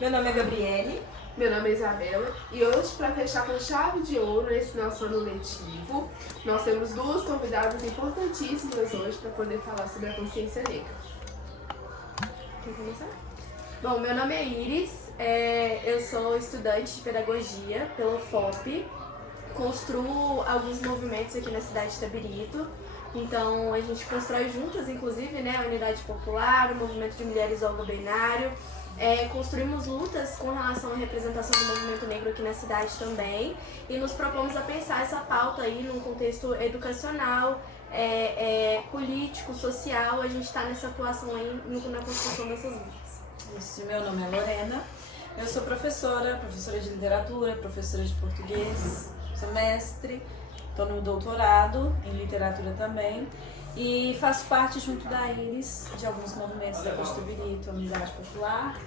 Meu nome é Gabriele. Meu nome é Isabela e hoje, para fechar com chave de ouro esse nosso ano letivo, nós temos duas convidadas importantíssimas hoje para poder falar sobre a consciência negra. Quer começar? Bom, meu nome é Iris, eu sou estudante de pedagogia pelo FOP, construo alguns movimentos aqui na cidade de Itabirito. Então a gente constrói juntas, inclusive, né, a Unidade Popular, o Movimento de Mulheres Olgo-Binário. Construímos lutas com relação à representação do movimento negro aqui na cidade também e nos propomos a pensar essa pauta aí num contexto educacional, político, social. A gente está nessa atuação aí na construção dessas lutas. Isso, meu nome é Lorena, eu sou professora de literatura, professora de português, sou mestre, estou no doutorado em literatura também. E faço parte, junto da Iris, de alguns movimentos da Costa Itabirito, a Unidade Popular,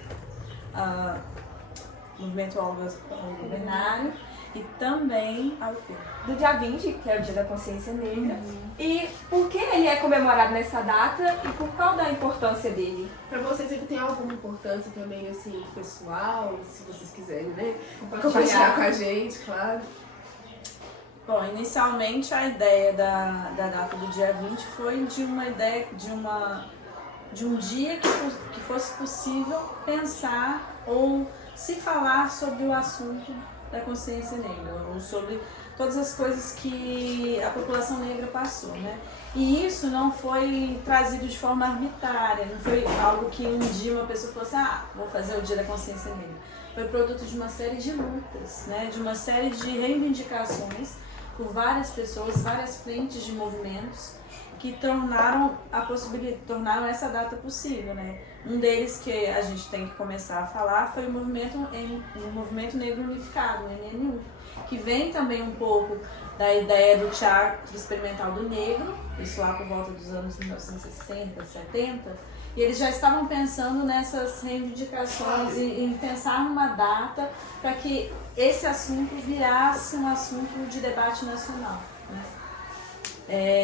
o Movimento Olgo-Binário e também a UP. Do dia 20, que é o Dia da Consciência Negra. E por que ele é comemorado nessa data e por qual da importância dele? Para vocês, ele tem alguma importância também, assim, pessoal, se vocês quiserem, né? Compartilhar com a gente, claro. Bom, inicialmente a ideia da data do dia 20 foi de uma ideia de um dia que fosse possível pensar ou se falar sobre o assunto da consciência negra, ou sobre todas as coisas que a população negra passou, né? E isso não foi trazido de forma arbitrária, não foi algo que um dia uma pessoa falou assim, vou fazer o dia da consciência negra. Foi produto de uma série de lutas, né? De uma série de reivindicações por várias pessoas, várias frentes de movimentos que tornaram essa data possível, né? Um deles que a gente tem que começar a falar foi o Movimento Negro Unificado, o MNU, que vem também um pouco da ideia do teatro experimental do negro, isso lá por volta dos anos 1960, 70, e eles já estavam pensando nessas reivindicações e em pensar numa data para que esse assunto virasse um assunto de debate nacional, né?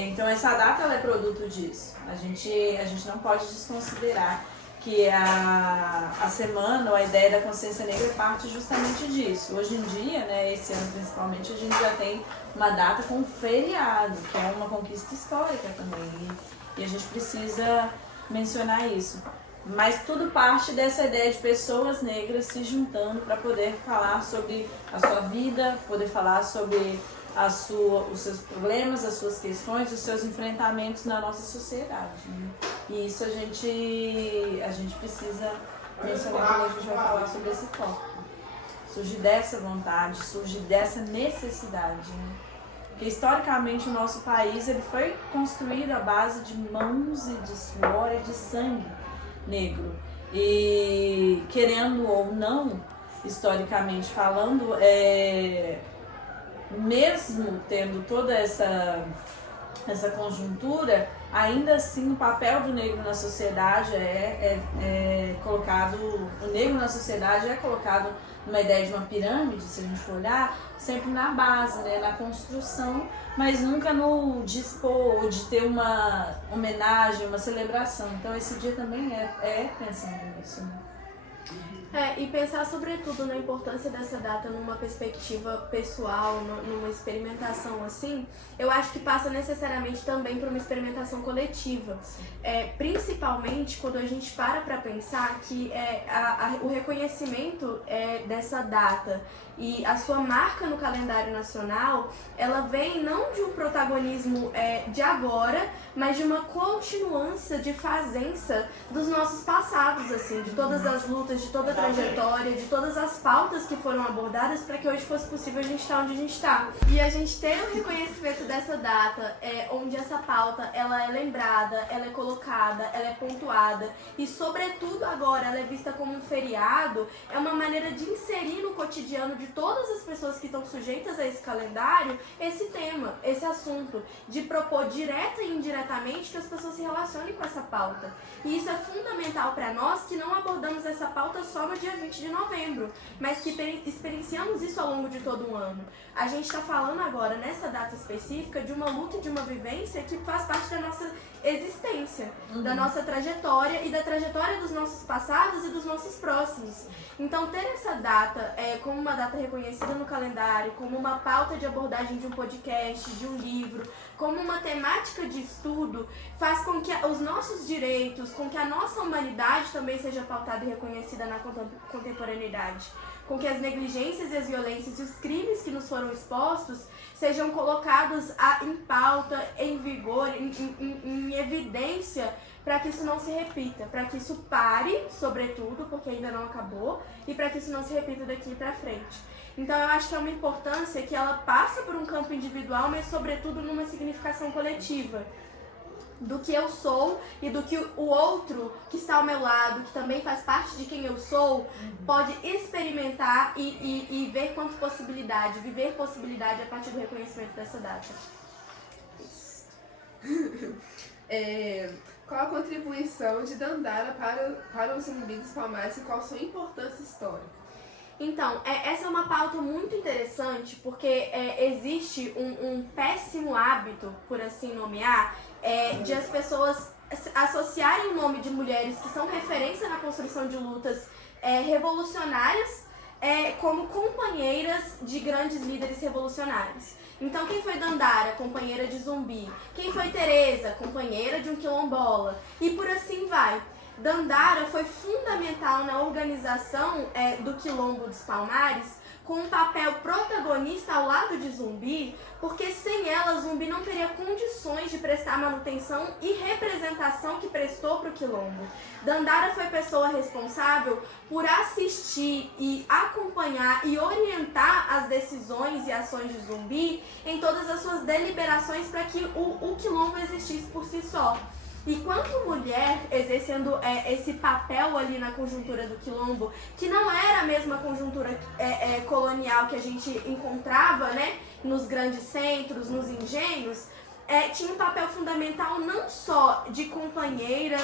Então essa data ela é produto disso. A gente não pode desconsiderar que a semana ou a ideia da consciência negra parte justamente disso. Hoje em dia, né, esse ano principalmente, a gente já tem uma data com um feriado, que é uma conquista histórica também, e a gente precisa mencionar isso. Mas tudo parte dessa ideia de pessoas negras se juntando para poder falar sobre a sua vida, poder falar sobre os seus problemas, as suas questões, os seus enfrentamentos na nossa sociedade, né? E isso a gente precisa mencionar quando a gente vai falar sobre esse tópico. Surge dessa vontade, surge dessa necessidade, né? Porque historicamente o nosso país ele foi construído à base de mãos e de suor e de sangue negro. E querendo ou não, historicamente falando, mesmo tendo toda essa conjuntura, ainda assim o papel do negro na sociedade o negro na sociedade é colocado numa ideia de uma pirâmide, se a gente for olhar, sempre na base, né, na construção, mas nunca no dispor, de ter uma homenagem, uma celebração. Então esse dia também é pensando nisso, né? E pensar sobretudo na importância dessa data numa perspectiva pessoal, numa experimentação assim, eu acho que passa necessariamente também por uma experimentação coletiva. Principalmente quando a gente para pensar que o reconhecimento dessa data e a sua marca no calendário nacional, ela vem não de um protagonismo de agora, mas de uma continuância de fazença dos nossos passados, assim, de todas as lutas, de toda a trajetória, de todas as pautas que foram abordadas para que hoje fosse possível a gente estar onde a gente está. E a gente ter o reconhecimento dessa data, onde essa pauta ela é lembrada, ela é colocada, ela é pontuada e, sobretudo agora, ela é vista como um feriado, é uma maneira de inserir no cotidiano de todas as pessoas que estão sujeitas a esse calendário esse tema, esse assunto, de propor direta e indiretamente que as pessoas se relacionem com essa pauta. E isso é fundamental para nós que não abordamos essa pauta só no dia 20 de novembro, mas que experienciamos isso ao longo de todo um ano. A gente está falando agora, nessa data específica, de uma luta e de uma vivência que faz parte da nossa existência. coerência da nossa trajetória e da trajetória dos nossos passados e dos nossos próximos. Então, ter essa data como uma data reconhecida no calendário, como uma pauta de abordagem de um podcast, de um livro, como uma temática de estudo, faz com que os nossos direitos, com que a nossa humanidade também seja pautada e reconhecida na contemporaneidade, com que as negligências e as violências e os crimes que nos foram expostos sejam colocados em pauta, em vigor, em evidência, para que isso não se repita, para que isso pare, sobretudo, porque ainda não acabou, e para que isso não se repita daqui para frente. Então eu acho que é uma importância que ela passa por um campo individual, mas sobretudo numa significação coletiva, do que eu sou e do que o outro que está ao meu lado, que também faz parte de quem eu sou, pode experimentar e ver quanto possibilidade, viver possibilidade a partir do reconhecimento dessa data. Qual a contribuição de Dandara para os Zumbi dos Palmares e qual a sua importância histórica? Então, essa é uma pauta muito interessante porque existe um péssimo hábito, por assim nomear, de as pessoas associarem o nome de mulheres que são referência na construção de lutas revolucionárias como companheiras de grandes líderes revolucionários. Então, quem foi Dandara, companheira de Zumbi? Quem foi Teresa, companheira de um quilombola? E por assim vai. Dandara foi fundamental na organização do Quilombo dos Palmares, com um papel protagonista ao lado de Zumbi, porque sem ela Zumbi não teria condições de prestar manutenção e representação que prestou para o Quilombo. Dandara foi pessoa responsável por assistir e acompanhar e orientar as decisões e ações de Zumbi em todas as suas deliberações para que o Quilombo existisse por si só. E quanto mulher exercendo esse papel ali na conjuntura do Quilombo, que não era a mesma conjuntura colonial que a gente encontrava, né, nos grandes centros, nos engenhos, tinha um papel fundamental não só de companheira,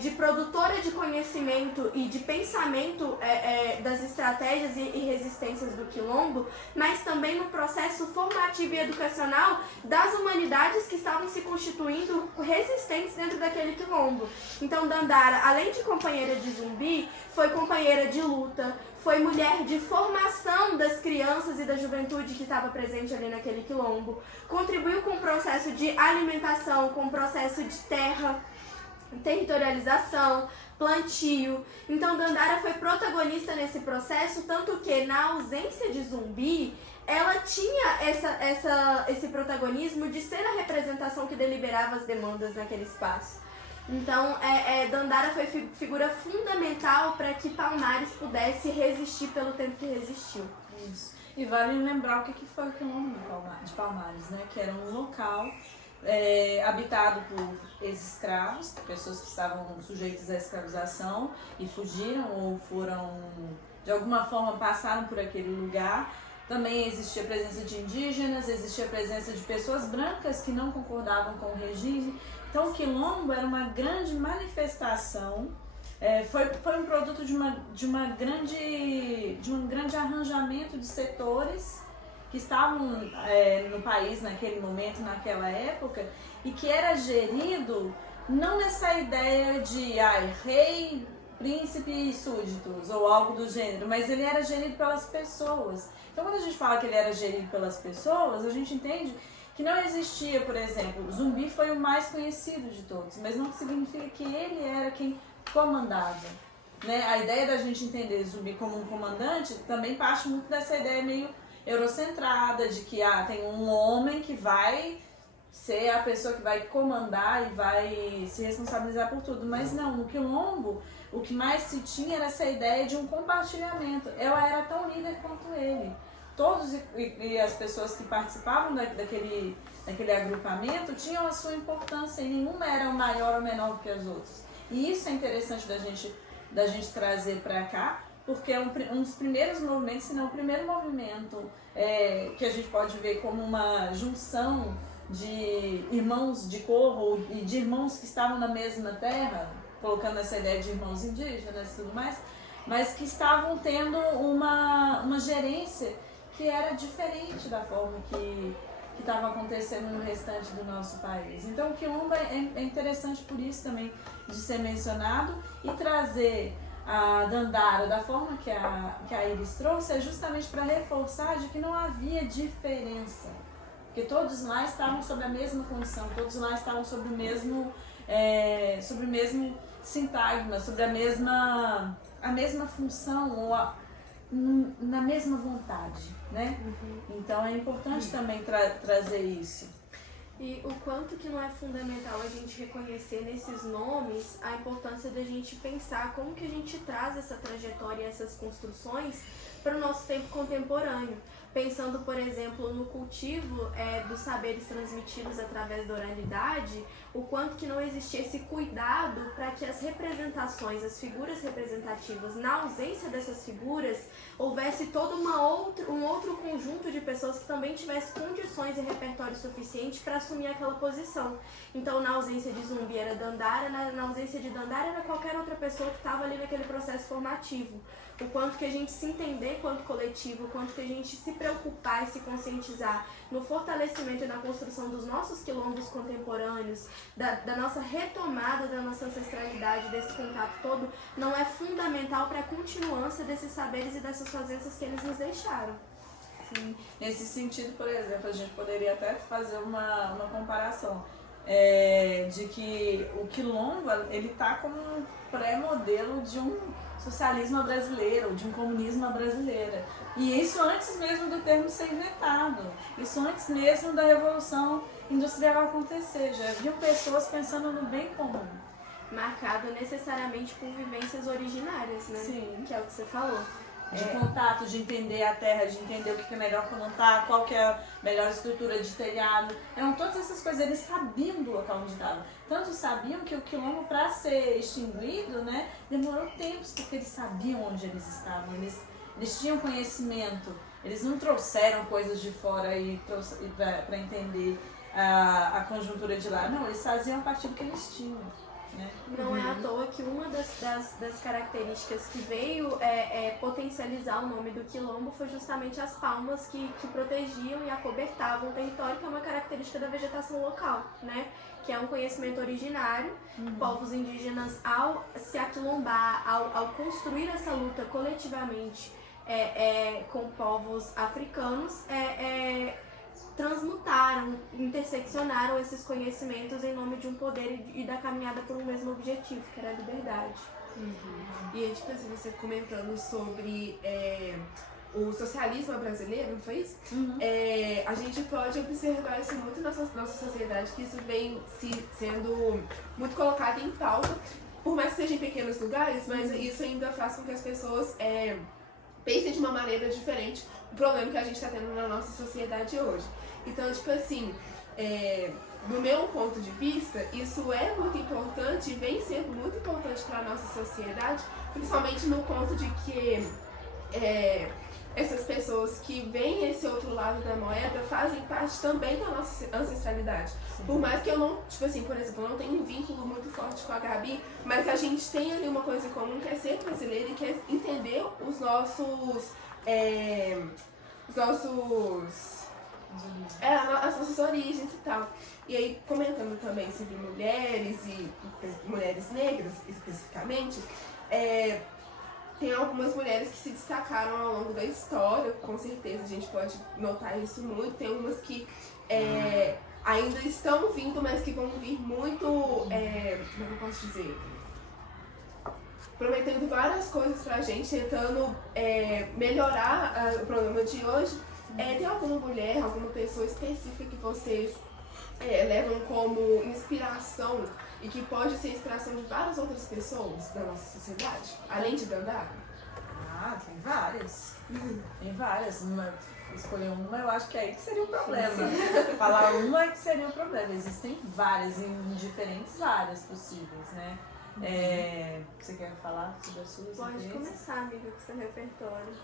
de produtora de conhecimento e de pensamento das estratégias e resistências do Quilombo, mas também no processo formativo e educacional das humanidades que estavam se constituindo resistentes dentro daquele Quilombo. Então Dandara, além de companheira de Zumbi, foi companheira de luta, foi mulher de formação das crianças e da juventude que estava presente ali naquele Quilombo, contribuiu com o processo de alimentação, com o processo de terra, territorialização, plantio. Então Dandara foi protagonista nesse processo, tanto que na ausência de Zumbi, ela tinha esse protagonismo de ser a representação que deliberava as demandas naquele espaço. Então, Dandara foi figura fundamental para que Palmares pudesse resistir pelo tempo que resistiu. Isso. E vale lembrar o que foi o Quilombo de Palmares, né? Que era um local habitado por ex-escravos, pessoas que estavam sujeitas à escravização e fugiram ou foram, de alguma forma, passaram por aquele lugar. Também existia a presença de indígenas, existia a presença de pessoas brancas que não concordavam com o regime. Então o Quilombo era uma grande manifestação, foi um produto de um grande arranjamento de setores que estavam no país naquele momento, naquela época, e que era gerido não nessa ideia de rei, príncipe e súditos ou algo do gênero, mas ele era gerido pelas pessoas. Então quando a gente fala que ele era gerido pelas pessoas, a gente entende que não existia, por exemplo, Zumbi foi o mais conhecido de todos, mas não significa que ele era quem comandava, né? A ideia da gente entender Zumbi como um comandante também parte muito dessa ideia meio eurocentrada, de que tem um homem que vai ser a pessoa que vai comandar e vai se responsabilizar por tudo, mas não, no Quilombo o que mais se tinha era essa ideia de um compartilhamento. Ela era tão líder quanto ele. Todos e as pessoas que participavam daquele agrupamento tinham a sua importância e nenhuma era maior ou menor do que as outras. E isso é interessante da gente trazer para cá, porque é um dos primeiros movimentos, se não o primeiro movimento que a gente pode ver como uma junção de irmãos de cor e de irmãos que estavam na mesma terra, colocando essa ideia de irmãos indígenas e tudo mais, mas que estavam tendo uma gerência que era diferente da forma que que estavam acontecendo no restante do nosso país. Então o quilombo é interessante por isso também de ser mencionado e trazer a Dandara da forma que a Iris trouxe é justamente para reforçar de que não havia diferença, porque todos lá estavam sob a mesma condição, todos lá estavam sob o mesmo sintagma, sobre a mesma função ou na mesma vontade, né? Então é importante também trazer isso. E o quanto que não é fundamental a gente reconhecer nesses nomes a importância da gente pensar como que a gente traz essa trajetória e essas construções para o nosso tempo contemporâneo. Pensando, por exemplo, no cultivo dos saberes transmitidos através da oralidade, o quanto que não existia esse cuidado para que as representações, as figuras representativas, na ausência dessas figuras, houvesse todo um outro conjunto de pessoas que também tivesse condições e repertório suficiente para assumir aquela posição. Então, na ausência de Zumbi era Dandara, na ausência de Dandara era qualquer outra pessoa que estava ali naquele processo formativo. O quanto que a gente se entender quanto coletivo, o quanto que a gente se preocupar e se conscientizar no fortalecimento e na construção dos nossos quilombos contemporâneos, da nossa retomada da nossa ancestralidade, desse contato todo, não é fundamental para a continuância desses saberes e dessas fazendas que eles nos deixaram. Sim. Nesse sentido, por exemplo, a gente poderia até fazer uma comparação de que o quilombo ele está como um pré-modelo de um socialismo brasileiro, de um comunismo brasileiro. E isso antes mesmo do termo ser inventado, isso antes mesmo da Revolução Industrial acontecer. Já haviam pessoas pensando no bem comum. Marcado necessariamente por vivências originárias, né? Sim. Que é o que você falou. De contato, de entender a terra, de entender o que é melhor plantar, qual que é a melhor estrutura de telhado. Eram todas essas coisas, eles sabiam do local onde estavam. Tanto sabiam que o quilombo, para ser extinguido, né, demorou tempos, porque eles sabiam onde eles estavam, eles tinham conhecimento, eles não trouxeram coisas de fora para entender a conjuntura de lá. Não, eles faziam a partir do que eles tinham. Não é à toa que uma das características que veio potencializar o nome do quilombo foi justamente as palmas que protegiam e acobertavam o território, que é uma característica da vegetação local, né? Que é um conhecimento originário. Povos indígenas, ao se aquilombar, ao construir essa luta coletivamente com povos africanos, transmutaram, interseccionaram esses conhecimentos em nome de um poder e da caminhada por um mesmo objetivo, que era a liberdade. E aí, tipo assim, você comentando sobre o socialismo brasileiro, não foi isso? A gente pode observar isso muito na nossa sociedade, que isso vem sendo muito colocado em pauta, por mais que seja em pequenos lugares, mas isso ainda faz com que as pessoas pensem de uma maneira diferente o problema que a gente está tendo na nossa sociedade hoje. Então, tipo assim, do meu ponto de vista, isso é muito importante e vem sendo muito importante para a nossa sociedade, principalmente no ponto de que essas pessoas que veem esse outro lado da moeda fazem parte também da nossa ancestralidade. Sim. Por mais que eu não, tipo assim, por exemplo, eu não tenho um vínculo muito forte com a Gabi, mas a gente tem ali uma coisa em comum, que é ser brasileiro e que é entender as nossas origens e tal. E aí, comentando também sobre mulheres e mulheres negras, especificamente, tem algumas mulheres que se destacaram ao longo da história, com certeza a gente pode notar isso muito. Tem umas que ainda estão vindo, mas que vão vir muito, como eu posso dizer, prometendo várias coisas pra gente, tentando melhorar o programa de hoje. Tem alguma mulher, alguma pessoa específica que vocês levam como inspiração e que pode ser inspiração de várias outras pessoas da nossa sociedade, além de Dandara? Tem várias. Tem várias. Escolher uma, eu acho que aí que seria o problema. Falar uma é que seria o problema. Existem várias, em diferentes áreas possíveis, né? Você quer falar sobre as suas? Pode começar, amiga, com seu repertório.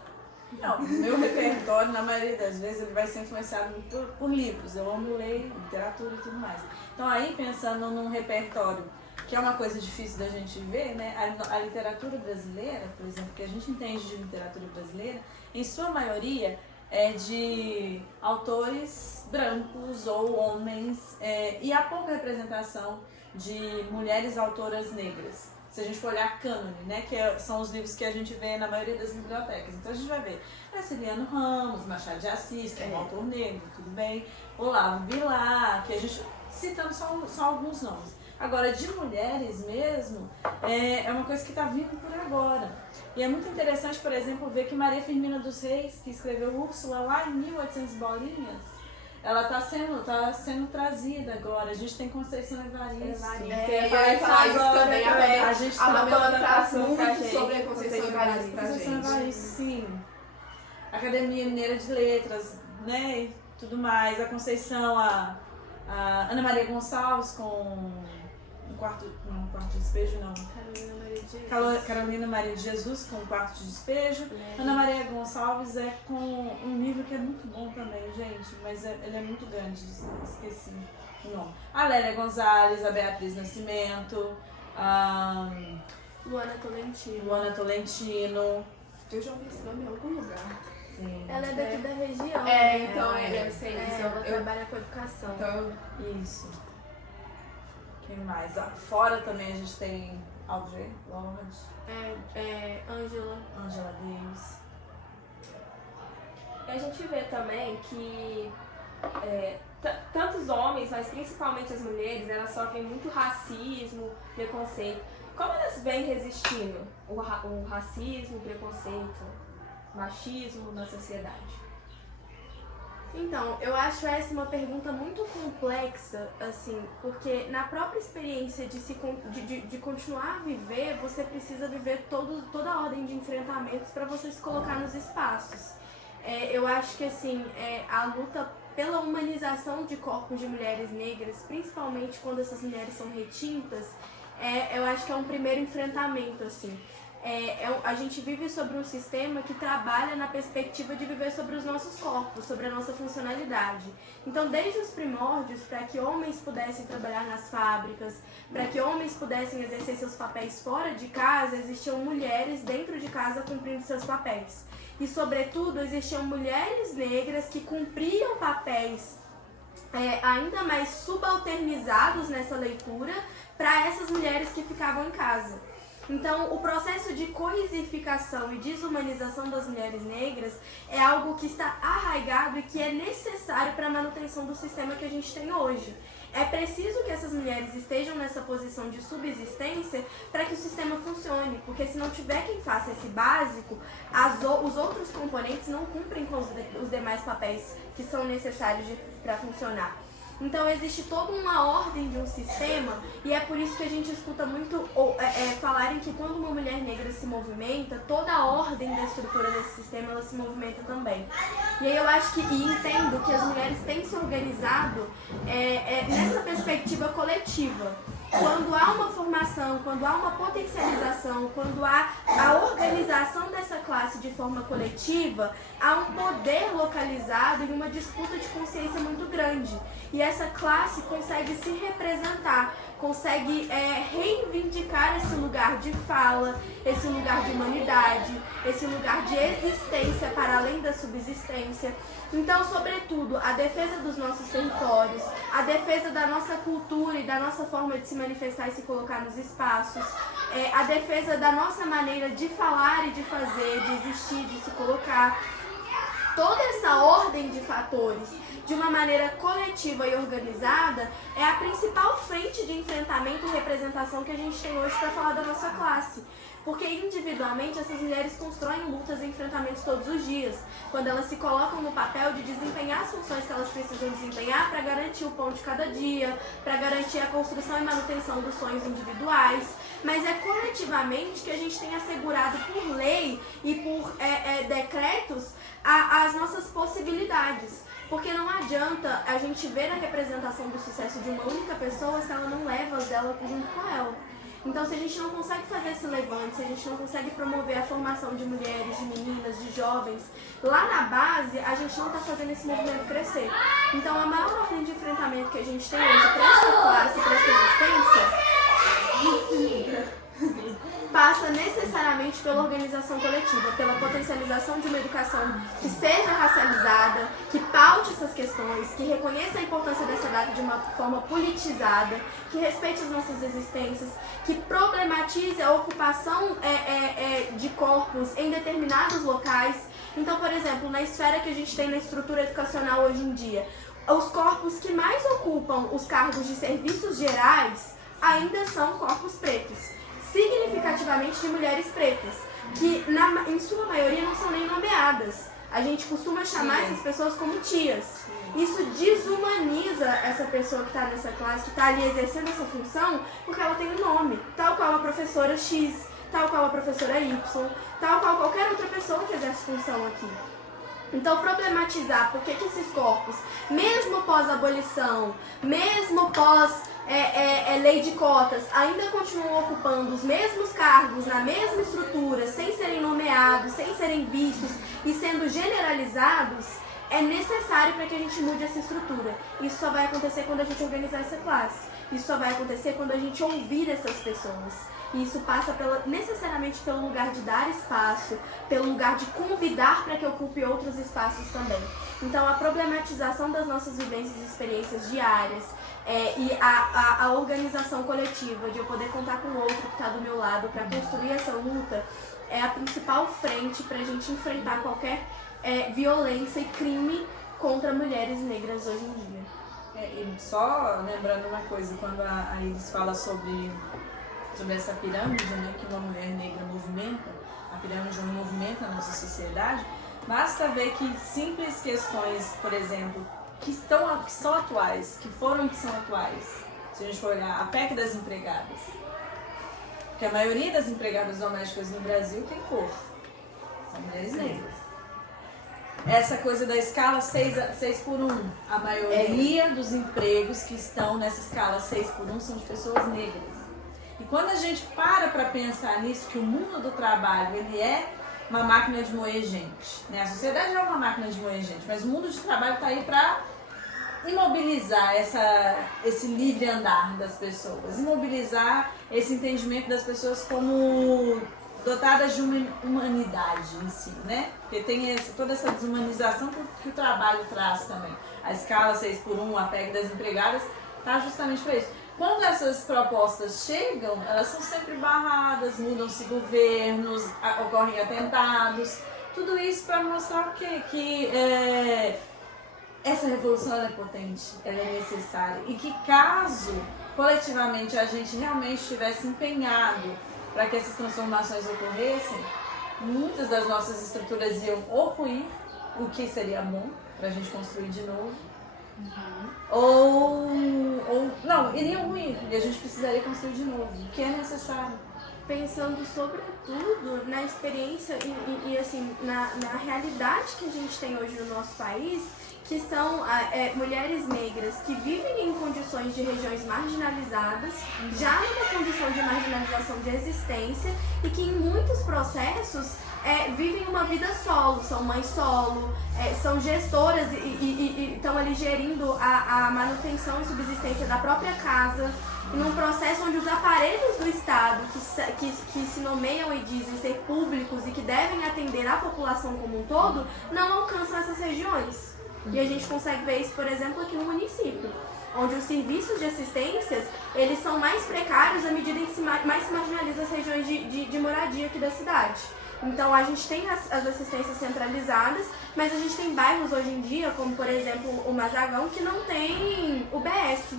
Não, meu repertório, na maioria das vezes, ele vai ser influenciado por livros. Eu amo ler literatura e tudo mais. Então, aí, pensando num repertório, que é uma coisa difícil da gente ver, né? A literatura brasileira, por exemplo, que a gente entende de literatura brasileira, em sua maioria, é de autores brancos ou homens, e há pouca representação de mulheres autoras negras. Se a gente for olhar cânone, né, são os livros que a gente vê na maioria das bibliotecas. Então a gente vai ver Graciliano Ramos, Machado de Assis, que é um autor negro, tudo bem, Olavo Bilac, que a gente citando só alguns nomes. Agora, de mulheres mesmo, é uma coisa que está vindo por agora. E é muito interessante, por exemplo, ver que Maria Firmina dos Reis, que escreveu Úrsula lá em 1800 bolinhas, ela está sendo trazida agora. A gente tem Conceição Evaristo. A gente a Pamela traz muito gente, sobre a Conceição Evaristo pra Conceição gente. Evaristo, sim. Academia Mineira de Letras, né, e tudo mais. A Conceição, a Ana Maria Gonçalves com um quarto de despejo, não. Carolina Maria de Jesus com um quarto de despejo. Ana Maria Gonçalves é com um livro que é muito bom também, gente, mas ele é muito grande, esqueci o nome. A Lélia Gonzalez, a Beatriz Nascimento, a Luana Tolentino. Eu já ouvi esse nome em algum lugar. Sim. Ela é daqui da região. Então deve ser isso. Ela trabalha com educação. Então, Isso. Quem mais? Fora também a gente tem Audre Lorde, Angela Davis. E a gente vê também que tanto os homens, mas principalmente as mulheres, elas sofrem muito racismo, preconceito. Como elas vêm resistindo o racismo, o preconceito, o machismo na sociedade? Então, eu acho essa uma pergunta muito complexa, assim, porque na própria experiência de continuar a viver, você precisa viver toda a ordem de enfrentamentos para você se colocar nos espaços. Eu acho que, assim, a luta pela humanização de corpos de mulheres negras, principalmente quando essas mulheres são retintas, eu acho que é um primeiro enfrentamento, assim. A gente vive sobre um sistema que trabalha na perspectiva de viver sobre os nossos corpos, sobre a nossa funcionalidade. Então, desde os primórdios, para que homens pudessem trabalhar nas fábricas, para que homens pudessem exercer seus papéis fora de casa, existiam mulheres dentro de casa cumprindo seus papéis. E, sobretudo, existiam mulheres negras que cumpriam papéis ainda mais subalternizados nessa leitura para essas mulheres que ficavam em casa. Então, o processo de coisificação e desumanização das mulheres negras é algo que está arraigado e que é necessário para a manutenção do sistema que a gente tem hoje. É preciso que essas mulheres estejam nessa posição de subsistência para que o sistema funcione, porque se não tiver quem faça esse básico, os outros componentes não cumprem com os demais papéis que são necessários para funcionar. Então existe toda uma ordem de um sistema e é por isso que a gente escuta muito falarem que quando uma mulher negra se movimenta, toda a ordem da estrutura desse sistema ela se movimenta também. E aí eu acho e entendo que as mulheres têm se organizado nessa perspectiva coletiva. Quando há uma formação, quando há uma potencialização, quando há a organização dessa classe de forma coletiva, há um poder localizado e uma disputa de consciência muito grande. E essa classe consegue se representar, consegue reivindicar esse lugar de fala, esse lugar de humanidade, esse lugar de existência para além da subsistência. Então, sobretudo, a defesa dos nossos territórios, a defesa da nossa cultura e da nossa forma de se manifestar e se colocar nos espaços, a defesa da nossa maneira de falar e de fazer, de existir, de se colocar. Toda essa ordem de fatores, de uma maneira coletiva e organizada, é a principal frente de enfrentamento e representação que a gente tem hoje para falar da nossa classe. Porque individualmente essas mulheres constroem lutas e enfrentamentos todos os dias, quando elas se colocam no papel de desempenhar as funções que elas precisam desempenhar para garantir o pão de cada dia, para garantir a construção e manutenção dos sonhos individuais. Mas é coletivamente que a gente tem assegurado por lei e por decretos as nossas possibilidades. Porque não adianta a gente ver a representação do sucesso de uma única pessoa se ela não leva as dela junto com ela. Então, se a gente não consegue fazer esse levante, se a gente não consegue promover a formação de mulheres, de meninas, de jovens, lá na base, a gente não está fazendo esse movimento crescer. Então, a maior ordem de enfrentamento que a gente tem hoje para essa classe, para essa existência, passa passa necessariamente pela organização coletiva, pela potencialização de uma educação que seja racializada, que paute essas questões, que reconheça a importância dessa data de uma forma politizada, que respeite as nossas existências, que problematize a ocupação de corpos em determinados locais. Então, por exemplo, na esfera que a gente tem na estrutura educacional hoje em dia, os corpos que mais ocupam os cargos de serviços gerais ainda são corpos pretos, significativamente de mulheres pretas, que em sua maioria não são nem nomeadas. A gente costuma chamar essas pessoas como tias. Isso desumaniza essa pessoa que está nessa classe, que está ali exercendo essa função, porque ela tem um nome, tal qual a professora X, tal qual a professora Y, tal qual qualquer outra pessoa que exerce função aqui. Então, problematizar por que esses corpos, mesmo pós-abolição, mesmo pós-lei de cotas, ainda continuam ocupando os mesmos cargos, na mesma estrutura, sem serem nomeados, sem serem vistos e sendo generalizados, é necessário para que a gente mude essa estrutura. Isso só vai acontecer quando a gente organizar essa classe. Isso só vai acontecer quando a gente ouvir essas pessoas. E isso passa necessariamente pelo lugar de dar espaço, pelo lugar de convidar para que ocupe outros espaços também. Então, a problematização das nossas vivências e experiências diárias e a organização coletiva, de eu poder contar com o outro que está do meu lado para construir essa luta, é a principal frente para a gente enfrentar qualquer violência e crime contra mulheres negras hoje em dia. E só lembrando uma coisa, quando a Iris fala sobre essa pirâmide, né, que uma mulher negra movimenta, a pirâmide movimenta a nossa sociedade, basta ver que simples questões, por exemplo, que são atuais, que são atuais, se a gente for olhar a PEC das empregadas, que a maioria das empregadas domésticas no Brasil tem cor, são mulheres negras. Essa coisa da escala 6x1, a maioria dos empregos que estão nessa escala 6x1 são de pessoas negras. E quando a gente para pensar nisso, que o mundo do trabalho ele é uma máquina de moer gente, né? A sociedade é uma máquina de moer gente, mas o mundo de trabalho está aí para imobilizar esse livre andar das pessoas, imobilizar esse entendimento das pessoas como dotadas de uma humanidade em si, né? Porque tem toda essa desumanização que o trabalho traz também. A escala 6x1, a PEC das empregadas, está justamente para isso. Quando essas propostas chegam, elas são sempre barradas, mudam-se governos, ocorrem atentados. Tudo isso para mostrar o quê? Que essa revolução é potente, ela é necessária. E que caso, coletivamente, a gente realmente estivesse empenhado para que essas transformações ocorressem, muitas das nossas estruturas iam ou ruir, o que seria bom para a gente construir de novo, ou não, iriam ruir e a gente precisaria construir de novo, o que é necessário. Pensando sobretudo na experiência e assim, na realidade que a gente tem hoje no nosso país, que são mulheres negras que vivem em condições de regiões marginalizadas, já numa condição de marginalização de existência, e que em muitos processos vivem uma vida solo, são mães solo, são gestoras e estão ali gerindo a manutenção e subsistência da própria casa, num processo onde os aparelhos do Estado, que se nomeiam e dizem ser públicos e que devem atender a população como um todo, não alcançam essas regiões. E a gente consegue ver isso, por exemplo, aqui no município, onde os serviços de assistências, eles são mais precários à medida em que mais se marginaliza as regiões de moradia aqui da cidade. Então a gente tem as assistências centralizadas, mas a gente tem bairros hoje em dia, como por exemplo o Mazagão, que não tem UBS,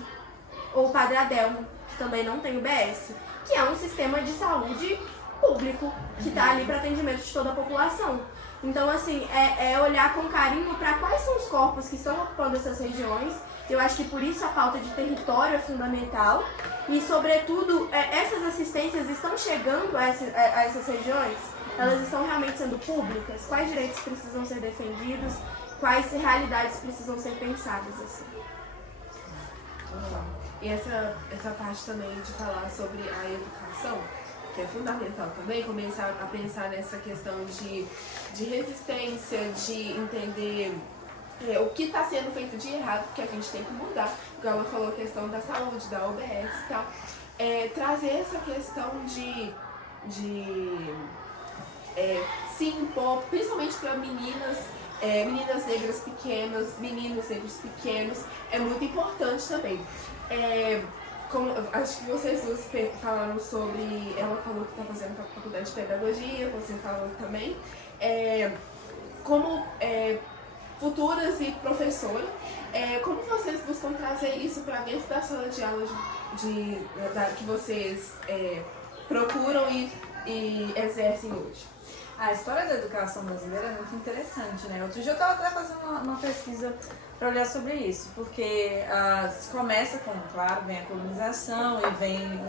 ou o Padre Adelmo, que também não tem UBS, que é um sistema de saúde público, que está ali para atendimento de toda a população. Então, assim, olhar com carinho para quais são os corpos que estão ocupando essas regiões. Eu acho que por isso a pauta de território é fundamental. E, sobretudo, essas assistências estão chegando a essas regiões? Elas estão realmente sendo públicas? Quais direitos precisam ser defendidos? Quais realidades precisam ser pensadas, assim? E essa parte também de falar sobre a educação, que é fundamental também, começar a pensar nessa questão de resistência, de entender o que está sendo feito de errado, porque a gente tem que mudar. Igual ela falou, a questão da saúde, da OBS e tal. Trazer essa questão se impor, principalmente para meninas negras pequenas, meninos negros pequenos, é muito importante também. Como, acho que vocês duas falaram sobre, ela falou que está fazendo faculdade de pedagogia, você falou também, como futuras e professora, como vocês buscam trazer isso para dentro da sala de aula que vocês procuram e exercem hoje? A história da educação brasileira é muito interessante, né? Outro dia eu estava até fazendo uma pesquisa para olhar sobre isso, porque se começa com, claro, vem a colonização e vem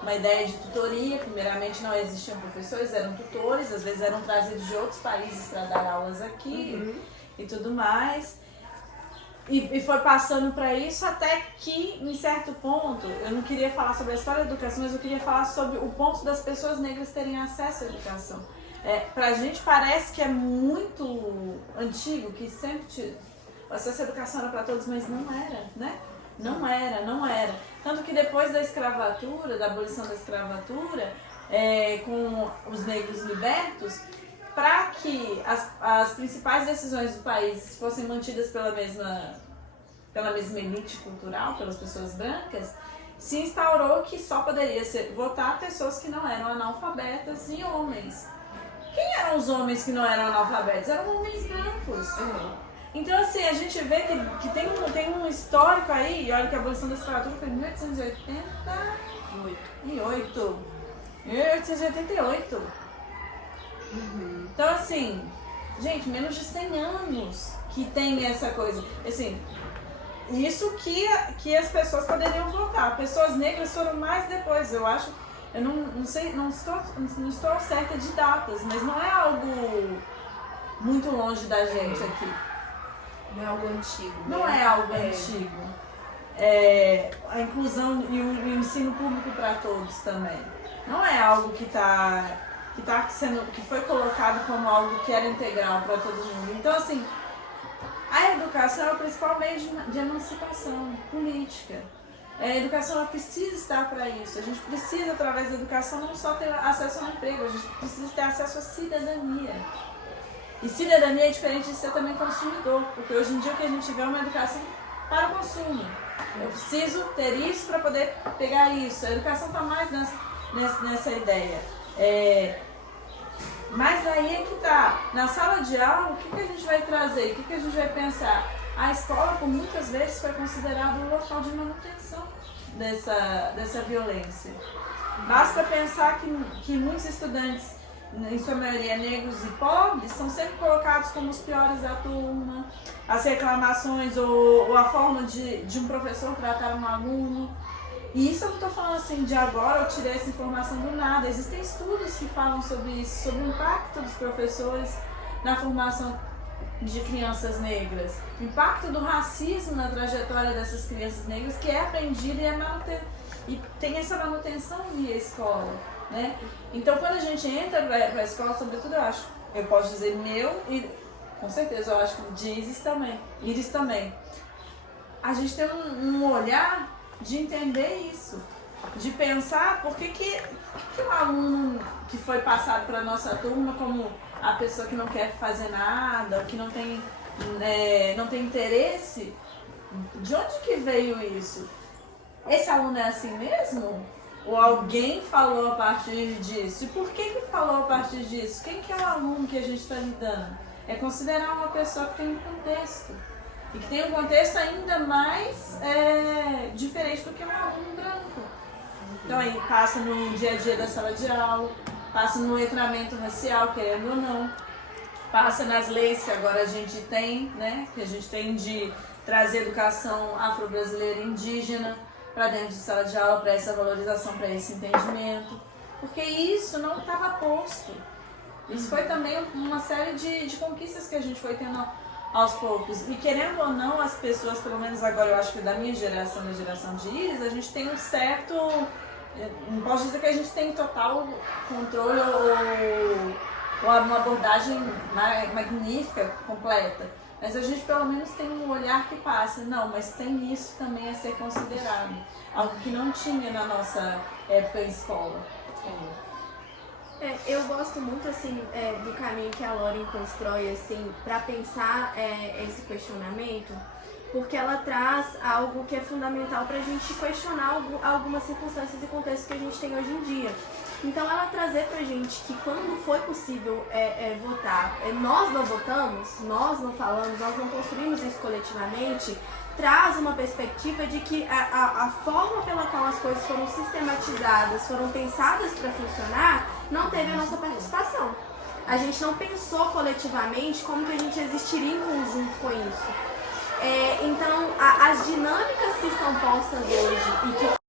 uma ideia de tutoria. Primeiramente não existiam professores, eram tutores, às vezes eram trazidos de outros países para dar aulas aqui e tudo mais. E foi passando para isso até que, em certo ponto, eu não queria falar sobre a história da educação, mas eu queria falar sobre o ponto das pessoas negras terem acesso à educação. Pra gente parece que é muito antigo, que sempre o acesso à educação era para todos, mas não era, né? Não era. Tanto que depois da escravatura, da abolição da escravatura, com os negros libertos, para que as principais decisões do país fossem mantidas pela mesma elite cultural, pelas pessoas brancas, se instaurou que só poderia votar pessoas que não eram analfabetas e homens. Quem eram os homens que não eram analfabetos? Eram homens brancos. Então, assim, a gente vê que tem um histórico aí, e olha que a abolição da escravatura foi em 1888. Então, assim, gente, menos de 100 anos que tem essa coisa. Assim, isso que as pessoas poderiam votar. Pessoas negras foram mais depois, eu acho. Eu não sei, não estou certa de datas, mas não é algo muito longe da gente aqui. Não é algo antigo. Não é algo antigo. A inclusão e o ensino público para todos também. Não é algo que foi colocado como algo que era integral para todo mundo. Então, assim, a educação é o principal meio de emancipação política. A educação ela precisa estar para isso. A gente precisa, através da educação, não só ter acesso ao emprego, a gente precisa ter acesso à cidadania. E cidadania é diferente de ser também consumidor, porque hoje em dia o que a gente vê é uma educação para o consumo. Eu preciso ter isso para poder pegar isso. A educação está mais nessa ideia. Mas aí é que está. Na sala de aula, o que a gente vai trazer? O que a gente vai pensar? A escola, por muitas vezes, foi considerada um local de manutenção dessa violência. Basta pensar que muitos estudantes, em sua maioria negros e pobres, são sempre colocados como os piores da turma. As reclamações ou a forma de um professor tratar um aluno. E isso eu não estou falando assim de agora, eu tirei essa informação do nada. Existem estudos que falam sobre isso, sobre o impacto dos professores na formação de crianças negras, o impacto do racismo na trajetória dessas crianças negras, que é aprendido e tem essa manutenção via escola, né? Então, quando a gente entra para a escola, sobretudo eu posso dizer e com certeza eu acho que de Iris também, a gente tem um olhar de entender isso, de pensar por que o aluno que foi passado para a nossa turma como a pessoa que não quer fazer nada, que não tem interesse, de onde que veio isso? Esse aluno é assim mesmo? Ou alguém falou a partir disso? E por que falou a partir disso? Quem que é o aluno que a gente está lidando? É considerar uma pessoa que tem um contexto. E que tem um contexto ainda mais diferente do que um aluno branco. Então aí passa no dia a dia da sala de aula, passa no letramento racial, querendo ou não, passa nas leis que agora a gente tem, né? Que a gente tem de trazer educação afro-brasileira indígena para dentro de sala de aula, para essa valorização, para esse entendimento. Porque isso não estava posto. Isso foi também uma série de conquistas que a gente foi tendo aos poucos. E querendo ou não, as pessoas, pelo menos agora eu acho que da minha geração, da geração de Iris, a gente tem um certo... Não posso dizer que a gente tem total controle ou uma abordagem magnífica, completa. Mas a gente pelo menos tem um olhar que passa. Não, mas tem isso também a ser considerado. Algo que não tinha na nossa época em escola. Eu gosto muito, assim, do caminho que a Lauren constrói, assim, para pensar esse questionamento, porque ela traz algo que é fundamental para a gente questionar algumas circunstâncias e contextos que a gente tem hoje em dia. Então, ela trazer pra gente que quando foi possível votar, nós não votamos, nós não falamos, nós não construímos isso coletivamente, traz uma perspectiva de que a forma pela qual as coisas foram sistematizadas, foram pensadas para funcionar, não teve a nossa participação. A gente não pensou coletivamente como que a gente existiria em conjunto com isso. Então, as dinâmicas que estão postas hoje e que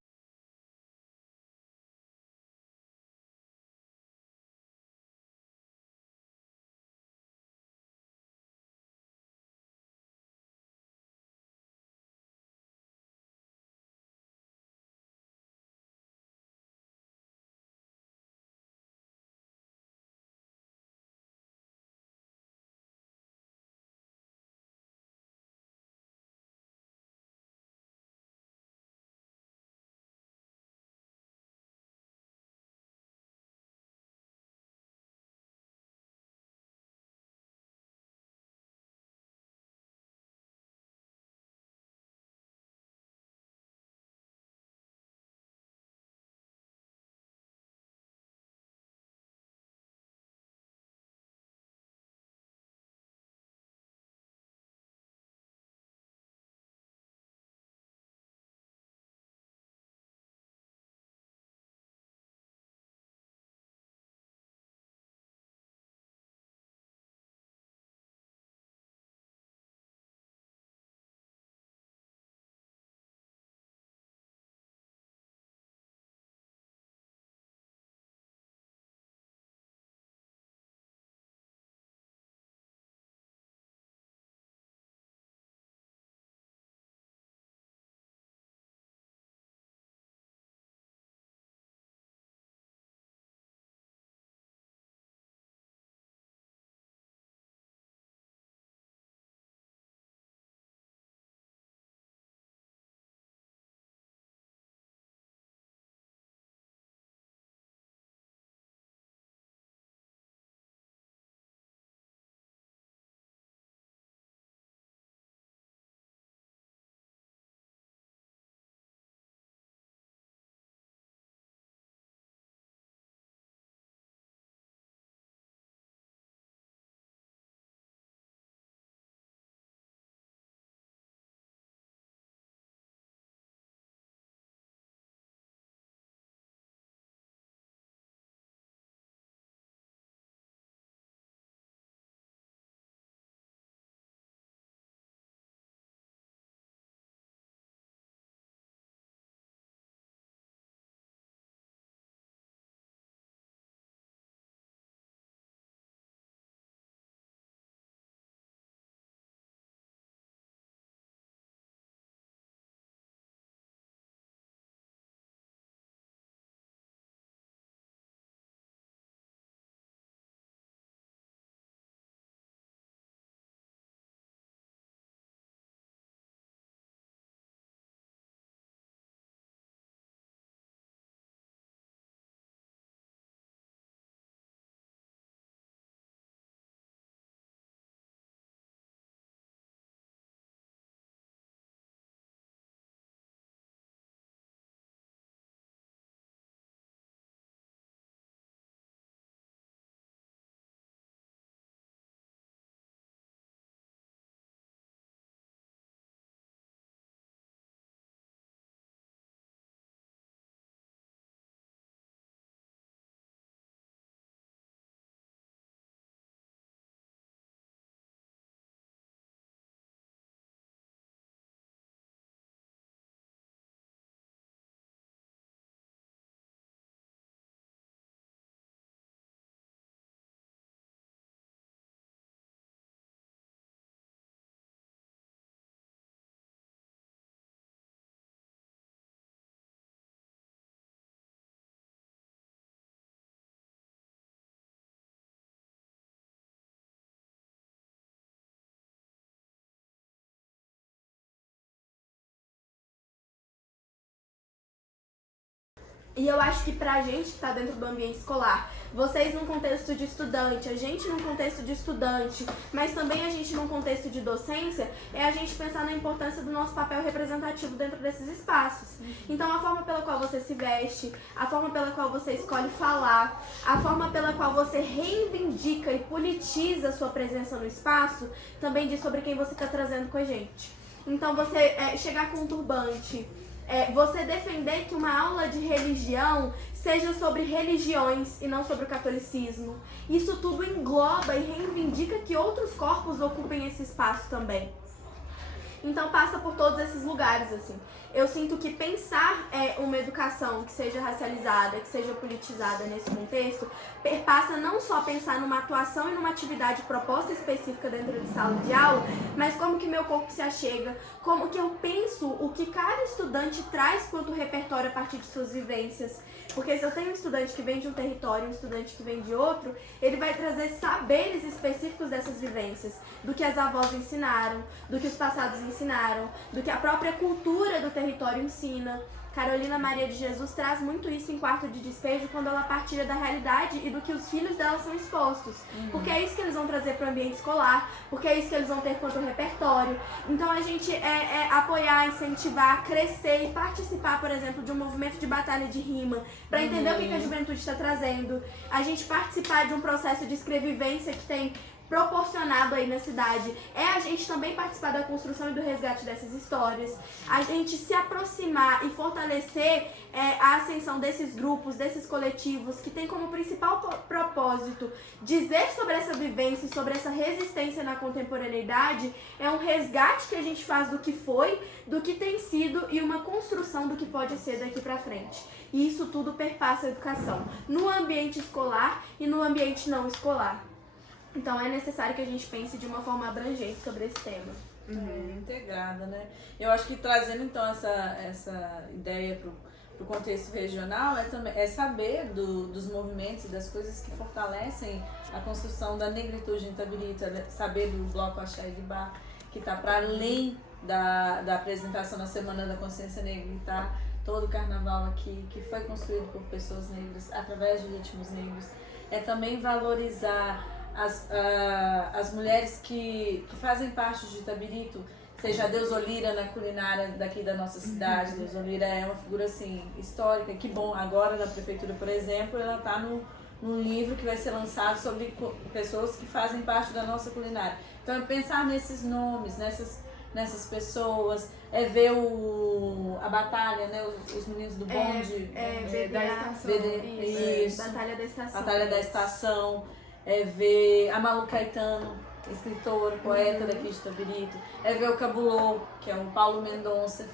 E eu acho que pra gente que tá dentro do ambiente escolar, vocês num contexto de estudante, a gente num contexto de estudante, mas também a gente num contexto de docência, é a gente pensar na importância do nosso papel representativo dentro desses espaços. Então a forma pela qual você se veste, a forma pela qual você escolhe falar, a forma pela qual você reivindica e politiza a sua presença no espaço, também diz sobre quem você está trazendo com a gente. Então você chegar com um turbante, você defender que uma aula de religião seja sobre religiões e não sobre o catolicismo. Isso tudo engloba e reivindica que outros corpos ocupem esse espaço também. Então passa por todos esses lugares, assim. Eu sinto que pensar uma educação que seja racializada, que seja politizada nesse contexto, perpassa não só pensar numa atuação e numa atividade proposta específica dentro de sala de aula, mas como que meu corpo se achega, como que eu penso o que cada estudante traz quanto repertório a partir de suas vivências. Porque se eu tenho um estudante que vem de um território e um estudante que vem de outro, ele vai trazer saberes específicos dessas vivências, do que as avós ensinaram, do que os passados ensinaram, do que a própria cultura do território ensina. Carolina Maria de Jesus traz muito isso em Quarto de Despejo, quando ela partilha da realidade e do que os filhos dela são expostos. Porque é isso que eles vão trazer para o ambiente escolar, porque é isso que eles vão ter quanto repertório. Então a gente apoiar, incentivar, crescer e participar, por exemplo, de um movimento de batalha de rima, para entender o que a juventude está trazendo. A gente participar de um processo de escrevivência que tem proporcionado aí na cidade, a gente também participar da construção e do resgate dessas histórias, a gente se aproximar e fortalecer a ascensão desses grupos, desses coletivos, que tem como principal propósito dizer sobre essa vivência e sobre essa resistência na contemporaneidade, um resgate que a gente faz do que foi, do que tem sido e uma construção do que pode ser daqui pra frente. E isso tudo perpassa a educação, no ambiente escolar e no ambiente não escolar. Então é necessário que a gente pense de uma forma abrangente sobre esse tema. Integrada, né? Eu acho que trazendo então essa ideia para o contexto regional é saber dos movimentos e das coisas que fortalecem a construção da negritude em Itabirito, saber do Bloco Axé e Bar, que está para além da apresentação na Semana da Consciência Negra, que está todo o carnaval aqui, que foi construído por pessoas negras, através de ritmos negros. É também valorizar as mulheres que fazem parte de Itabirito, seja a Deus Olira na culinária daqui da nossa cidade. Deus Olira é uma figura assim, histórica, que bom, agora na prefeitura, por exemplo, ela está num livro que vai ser lançado sobre pessoas que fazem parte da nossa culinária. Então é pensar nesses nomes, nessas pessoas, ver a batalha, né, os meninos do bonde, da estação. Isso, Batalha da Estação. Batalha da Estação. Ver a Malu Caetano, escritora, poeta daqui de Itabirito, ver o Cabulô, que é o Paulo Mendonça,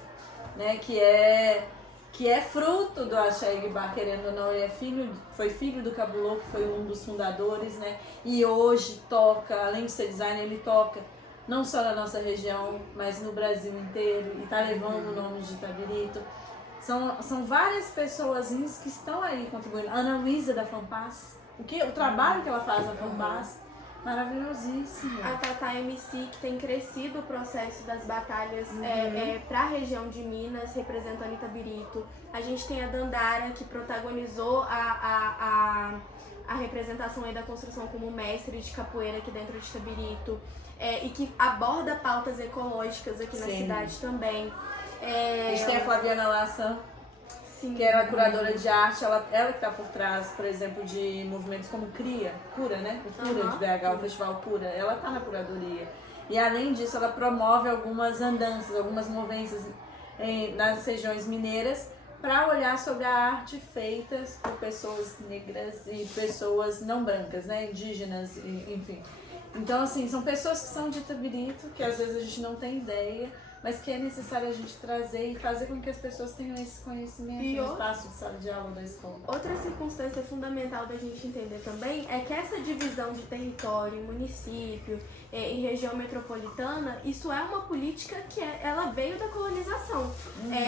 né, que é fruto do Axé Iguibá, querendo ou não, ele foi filho do Cabulô, que foi um dos fundadores, né, e hoje toca, além de ser designer, ele toca não só na nossa região, mas no Brasil inteiro, e está levando o nome de Itabirito. São várias pessoas que estão aí contribuindo. Ana Luísa da Fanpaz, o trabalho que ela faz na Fanpaz, maravilhosíssimo. A Tata MC, que tem crescido o processo das batalhas para a região de Minas, representando Itabirito. A gente tem a Dandara, que protagonizou a representação aí da construção como mestre de capoeira aqui dentro de Itabirito, e que aborda pautas ecológicas aqui na cidade também. A gente tem a Flaviana Lassan, Sim. que era a curadora de arte, ela que está por trás, por exemplo, de movimentos como Cura, né? O Cura de BH, o Festival Cura, ela está na curadoria. E além disso, ela promove algumas andanças, algumas movências nas regiões mineiras para olhar sobre a arte feita por pessoas negras e pessoas não brancas, né? Indígenas, enfim. Então, assim, são pessoas que são de Itabirito, que às vezes a gente não tem ideia, mas que é necessário a gente trazer e fazer com que as pessoas tenham esse conhecimento no espaço de sala de aula da escola. Outra circunstância fundamental da gente entender também é que essa divisão de território, município e região metropolitana, isso é uma política que ela veio da colonização.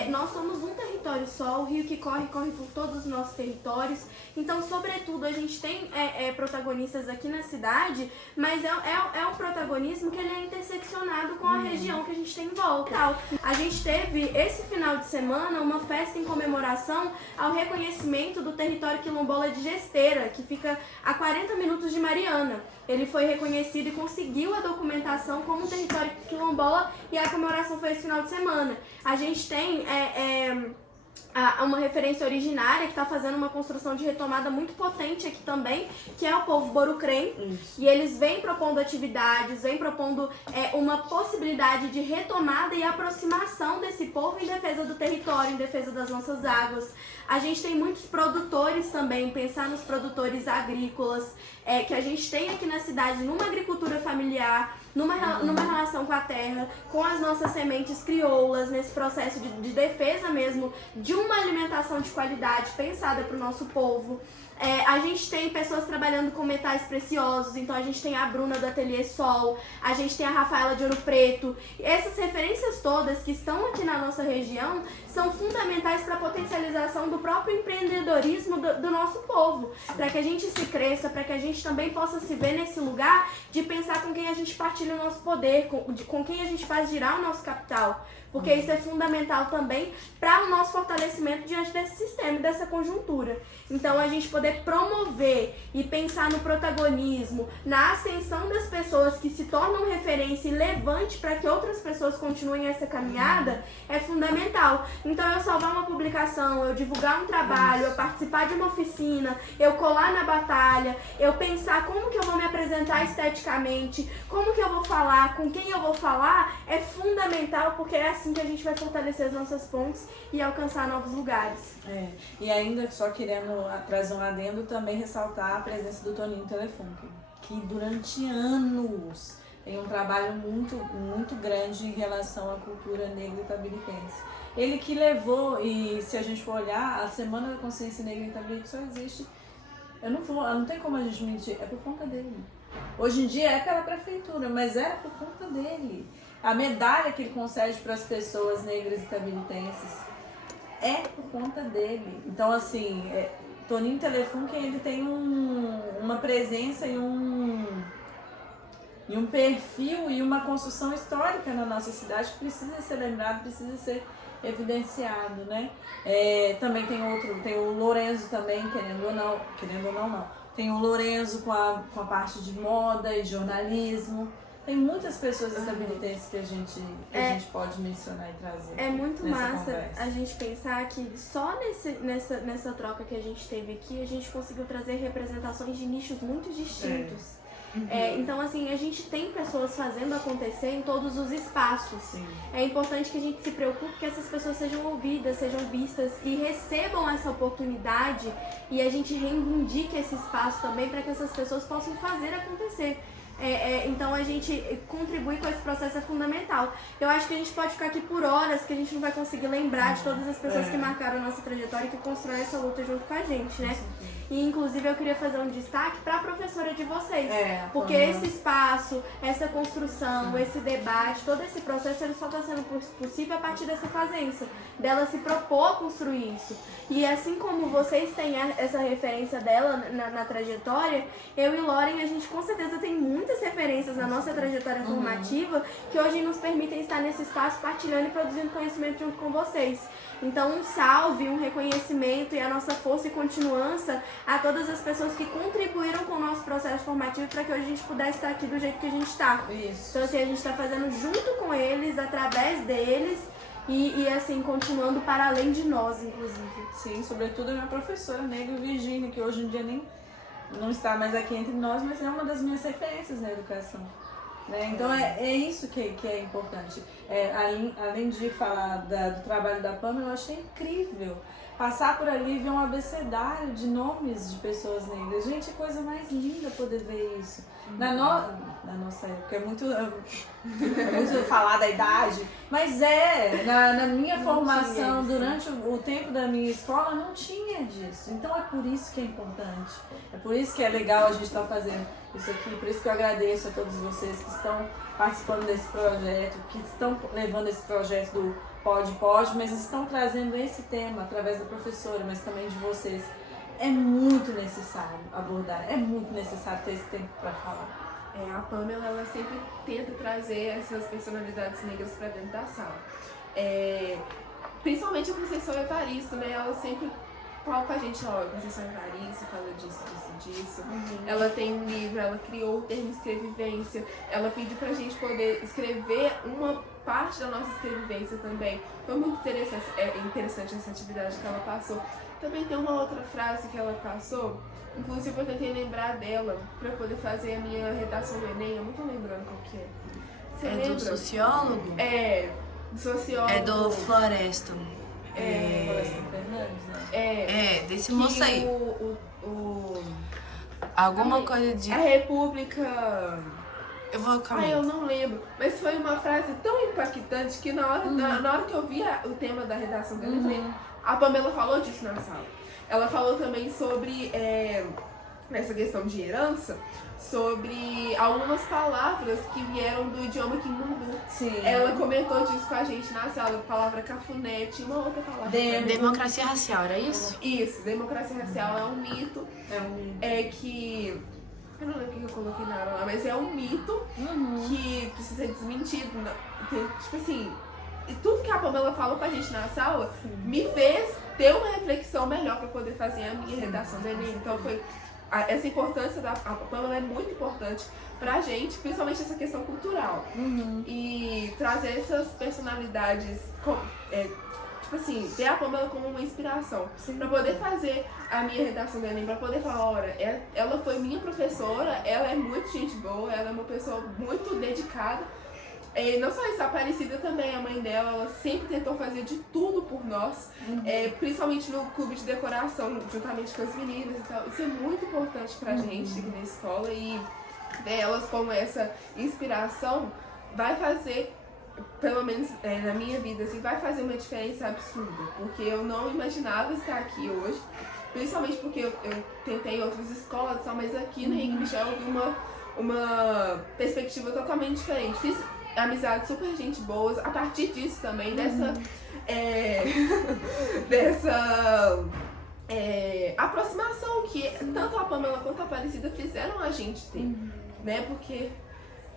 Nós somos um território só, o rio que corre por todos os nossos territórios. Então, sobretudo, a gente tem protagonistas aqui na cidade, mas é um protagonismo que ele é interseccionado com a região que a gente tem em volta. volta. A gente teve esse final de semana uma festa em comemoração ao reconhecimento do território quilombola de Gesteira, que fica a 40 minutos de Mariana. Ele foi reconhecido e conseguiu a documentação como território quilombola e a comemoração foi esse final de semana. A gente tem uma referência originária que está fazendo uma construção de retomada muito potente aqui também, que é o povo Borucrém. E eles vêm propondo atividades, vêm propondo uma possibilidade de retomada e aproximação desse povo em defesa do território, em defesa das nossas águas. A gente tem muitos produtores também, pensar nos produtores agrícolas, que a gente tem aqui na cidade, numa agricultura familiar, numa relação com a terra, com as nossas sementes crioulas, nesse processo de defesa mesmo de uma alimentação de qualidade pensada para o nosso povo. A gente tem pessoas trabalhando com metais preciosos, então a gente tem a Bruna do Ateliê Sol, a gente tem a Rafaela de Ouro Preto. Essas referências todas que estão aqui na nossa região são fundamentais para a potencialização do próprio empreendedorismo do nosso povo, para que a gente se cresça, para que a gente também possa se ver nesse lugar de pensar com quem a gente partilha o nosso poder, com quem a gente faz girar o nosso capital. Porque isso é fundamental também para o nosso fortalecimento diante desse sistema e dessa conjuntura. Então, a gente poder promover e pensar no protagonismo, na ascensão das pessoas que se tornam referência e levante para que outras pessoas continuem essa caminhada, é fundamental. Então, eu salvar uma publicação, eu divulgar um trabalho, eu participar de uma oficina, eu colar na batalha, eu pensar como que eu vou me apresentar esteticamente, como que eu vou falar, com quem eu vou falar, é fundamental, porque é assim que a gente vai fortalecer as nossas pontes e alcançar novos lugares. E ainda só querendo trazer um adendo, também ressaltar a presença do Toninho Telefunken, que durante anos tem um trabalho muito, muito grande em relação à cultura negra itabiriquense. Ele que levou, e se a gente for olhar, a Semana da Consciência Negra Itabirique só existe, não tem como a gente mentir, é por conta dele. Hoje em dia é pela prefeitura, mas era por conta dele. A medalha que ele concede para as pessoas negras itabiritenses é por conta dele. Então, assim, Toninho Telefunken, ele tem uma presença e um perfil e uma construção histórica na nossa cidade que precisa ser lembrado, precisa ser evidenciado, né? Também tem o Lorenzo também, querendo ou não. Tem o Lorenzo com a parte de moda e jornalismo. Tem muitas pessoas itabiritenses que a gente pode mencionar e trazer. É muito massa conversa. a gente pensar que só nessa troca que a gente teve aqui, a gente conseguiu trazer representações de nichos muito distintos. Então, assim, a gente tem pessoas fazendo acontecer em todos os espaços. Sim. É importante que a gente se preocupe que essas pessoas sejam ouvidas, sejam vistas e recebam essa oportunidade e a gente reivindique esse espaço também para que essas pessoas possam fazer acontecer. Então a gente contribuir com esse processo é fundamental. Eu acho que a gente pode ficar aqui por horas, que a gente não vai conseguir lembrar de todas as pessoas que marcaram a nossa trajetória e que constroem essa luta junto com a gente, né? E inclusive eu queria fazer um destaque para a professora de vocês, porque esse espaço, essa construção, esse debate, todo esse processo, ele só está sendo possível a partir dessa fazença, dela se propor a construir isso. E assim como vocês têm essa referência dela na trajetória, eu e Loren, a gente com certeza tem muitas referências na nossa trajetória formativa que hoje nos permitem estar nesse espaço partilhando e produzindo conhecimento junto com vocês. Então, um salve, um reconhecimento e a nossa força e continuança a todas as pessoas que contribuíram com o nosso processo formativo para que hoje a gente pudesse estar aqui do jeito que a gente está. Então, assim, a gente está fazendo junto com eles, através deles e assim, continuando para além de nós, inclusive. Sim, sobretudo a minha professora negra, Virgínia, que hoje em dia nem não está mais aqui entre nós, mas é uma das minhas referências na educação. Né? Então é isso que é importante. Além de falar do trabalho da Pamela, eu achei incrível passar por ali e ver um abecedário de nomes de pessoas negras. Gente, é coisa mais linda poder ver isso. Na nossa época, é muito falar da idade, mas na minha formação, durante o tempo da minha escola, não tinha disso. Então é por isso que é importante. É por isso que é legal a gente estar fazendo isso aqui. Por isso que eu agradeço a todos vocês que estão participando desse projeto, que estão levando esse projeto do Pode, mas estão trazendo esse tema através da professora, mas também de vocês. É muito necessário abordar, é muito necessário ter esse tempo para falar. a Pamela, ela sempre tenta trazer essas personalidades negras para dentro da sala. Principalmente a Conceição Evaristo, né? Ela sempre fala com a gente, ó, Conceição Evaristo fala disso. Ela tem um livro, ela criou o termo escrevivência, ela pediu pra gente poder escrever uma parte da nossa escrevivência também. Foi muito interessante essa atividade que ela passou. Também tem uma outra frase que ela passou, inclusive eu tentei lembrar dela pra poder fazer a minha redação do Enem, eu não tô lembrando qual que é. Você lembra? Do sociólogo? Do sociólogo. É do Floresto. Florestan Fernandes, né? Desse moço aí. Alguma coisa de... A República... Eu vou calma. eu não lembro. Mas foi uma frase tão impactante que na hora que eu vi o tema da redação dela, eu falei, a Pamela falou disso na sala. Ela falou também sobre essa questão de herança, sobre algumas palavras que vieram do idioma Kimbundu. Sim. Ela comentou disso com a gente na sala, a palavra cafunete, uma outra palavra. Democracia racial, era isso? Isso, democracia racial é um mito. Que... Eu não lembro o que eu coloquei na aula lá, mas é um mito que precisa ser desmentido. Tipo assim, e tudo que a Pamela falou pra gente na sala me fez ter uma reflexão melhor pra poder fazer a minha redação do Enem. Então foi... Essa importância da Pamela é muito importante pra gente, principalmente essa questão cultural. E trazer essas personalidades, tipo assim, ter a Pamela como uma inspiração. Pra poder fazer a minha redação do Enem, pra poder falar, olha, ela foi minha professora, ela é muito gente boa, ela é uma pessoa muito dedicada. E não só isso, a Aparecida também, a mãe dela, ela sempre tentou fazer de tudo por nós, principalmente no clube de decoração, juntamente com as meninas e tal. Isso é muito importante pra gente aqui na escola e elas como essa inspiração vai fazer, pelo menos na minha vida, assim, vai fazer uma diferença absurda, porque eu não imaginava estar aqui hoje, principalmente porque eu tentei outras escolas, mas aqui no Henrique Michel eu vi uma perspectiva totalmente diferente. Fiz amizades super gente boas, a partir disso também, dessa aproximação que tanto a Pamela quanto a Aparecida fizeram a gente ter, né? Porque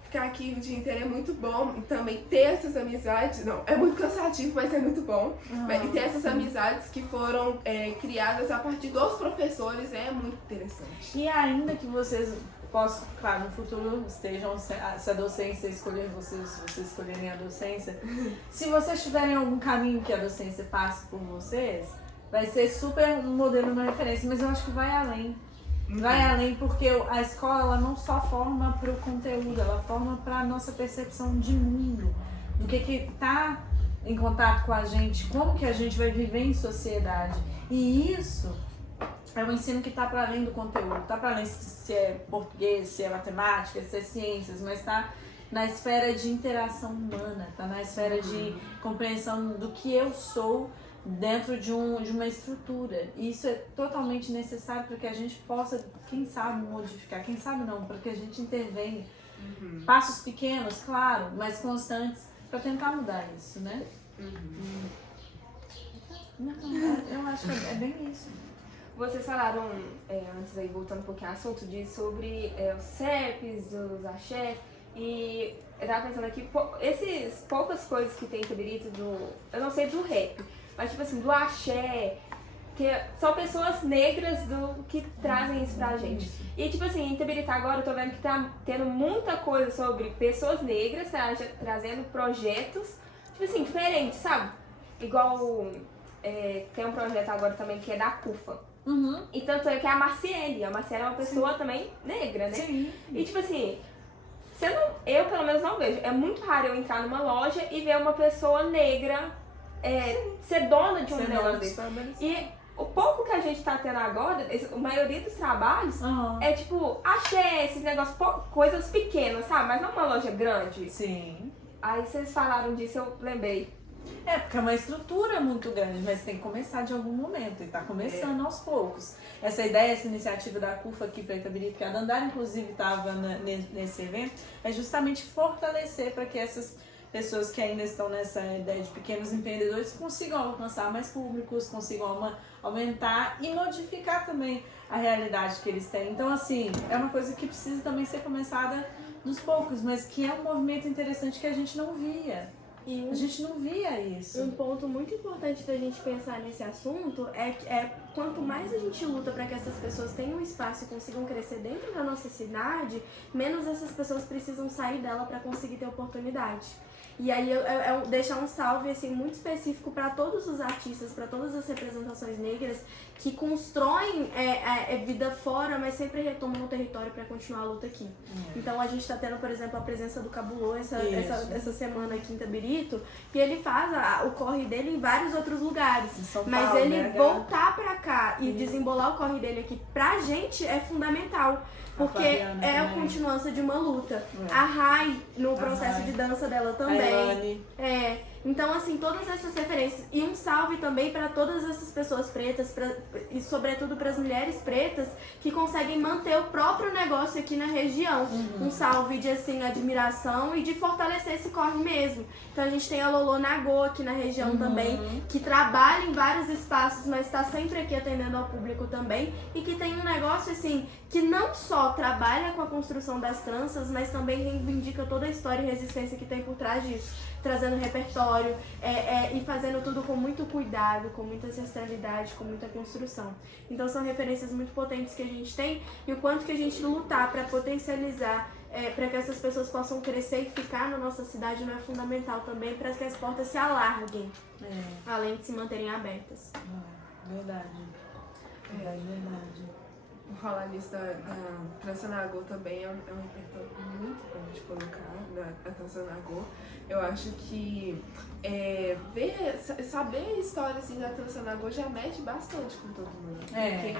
ficar aqui o dia inteiro é muito bom e também ter essas amizades, não, é muito cansativo, mas é muito bom. E ter essas amizades que foram criadas a partir dos professores é muito interessante. E ainda que vocês possam, claro, no futuro estejam, se a docência escolher vocês escolherem a docência, se vocês tiverem algum caminho que a docência passe por vocês, vai ser super um modelo, uma referência, mas eu acho que vai além. Vai além porque a escola ela não só forma para o conteúdo, ela forma para a nossa percepção de mundo, do que está em contato com a gente, como que a gente vai viver em sociedade. E isso é um ensino que está para além do conteúdo, está para além se é português, se é matemática, se é ciências, mas está na esfera de interação humana, está na esfera de compreensão do que eu sou dentro de uma estrutura. E isso é totalmente necessário para que a gente possa, quem sabe, modificar, quem sabe não, para que a gente intervenha. Passos pequenos, claro, mas constantes, para tentar mudar isso, né? Não, eu acho que é bem isso. Vocês falaram, antes aí, voltando um pouquinho ao assunto, sobre os CEPs, os axé, e eu tava pensando aqui, esses poucas coisas que tem em Itabirito, eu não sei do rap, mas tipo assim, do axé, que são pessoas negras que trazem isso pra gente. E tipo assim, em Itabirito agora eu tô vendo que tá tendo muita coisa sobre pessoas negras, trazendo projetos, tipo assim, diferentes, sabe? Igual, tem um projeto agora também que é da CUFA. E tanto é que é a Marciele é uma pessoa também negra, né? Sim. E tipo assim, eu pelo menos não vejo, é muito raro eu entrar numa loja e ver uma pessoa negra ser dona de um negócio desse. E o pouco que a gente tá tendo agora, a maioria dos trabalhos é tipo, axé, esses negócios, coisas pequenas, sabe? Mas não uma loja grande. Sim. Aí vocês falaram disso, eu lembrei. Porque é uma estrutura muito grande, mas tem que começar de algum momento, e tá começando aos poucos. Essa ideia, essa iniciativa da CUFA aqui para Itabirito, que a Dandara inclusive estava nesse evento, é justamente fortalecer para que essas pessoas que ainda estão nessa ideia de pequenos empreendedores consigam alcançar mais públicos, consigam aumentar e modificar também a realidade que eles têm. Então, assim, é uma coisa que precisa também ser começada dos poucos, mas que é um movimento interessante que a gente não via. E A gente não via isso. um ponto muito importante da gente pensar nesse assunto é quanto mais a gente luta para que essas pessoas tenham espaço e consigam crescer dentro da nossa cidade, menos essas pessoas precisam sair dela para conseguir ter oportunidade. E aí eu deixar um salve assim, muito específico para todos os artistas, para todas as representações negras que constroem vida fora, mas sempre retomam o território para continuar a luta aqui. Então a gente está tendo, por exemplo, a presença do Cabulô essa semana aqui em Itabirito, e ele faz o corre dele em vários outros lugares. Mas Paulo, ele BH. voltar para cá e desembolar o corre dele aqui pra gente é fundamental. Porque Flaviana é a também. continuância de uma luta. É. A Rai, no A processo Rai. de dança dela A também. Elane. Então, assim, todas essas referências. E um salve também para todas essas pessoas pretas, e sobretudo para as mulheres pretas, que conseguem manter o próprio negócio aqui na região. Um salve de, assim, admiração e de fortalecer esse corre mesmo. Então, a gente tem a Lolo Nagô aqui na região também, que trabalha em vários espaços, mas está sempre aqui atendendo ao público também. E que tem um negócio, assim, que não só trabalha com a construção das tranças, mas também reivindica toda a história e resistência que tem por trás disso. Trazendo repertório e fazendo tudo com muito cuidado, com muita ancestralidade, com muita construção. Então são referências muito potentes que a gente tem e o quanto que a gente lutar para potencializar, para que essas pessoas possam crescer e ficar na nossa cidade não é fundamental também para que as portas se alarguem, além de se manterem abertas. Verdade. Verdade. Falar nisso da Trança Nagô também é um repertório muito bom de colocar na Trança Nagô. Eu acho que saber a história assim, da Trança Nagô já mexe bastante com todo mundo. Porque